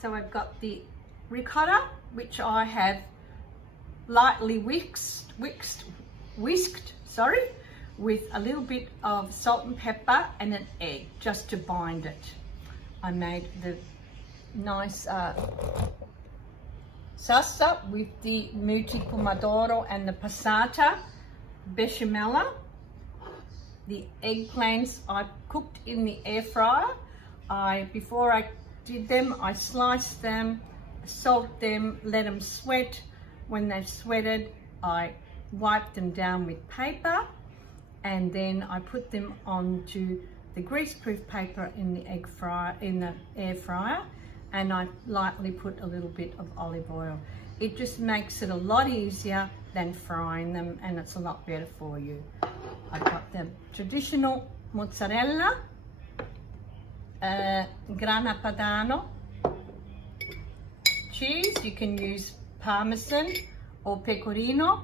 So I've got the ricotta, which I have lightly whisked, with a little bit of salt and pepper and an egg just to bind it. I made the nice salsa with the muti pomodoro and the passata bechamel. The eggplants I cooked in the air fryer. Before I did them, I sliced them, salt them, let them sweat. When they've sweated, I wiped them down with paper, and then I put them onto the greaseproof paper in the air fryer, and I lightly put a little bit of olive oil. It just makes it a lot easier than frying them, and it's a lot better for you. I've got the traditional mozzarella, grana padano cheese. You can use Parmesan or pecorino.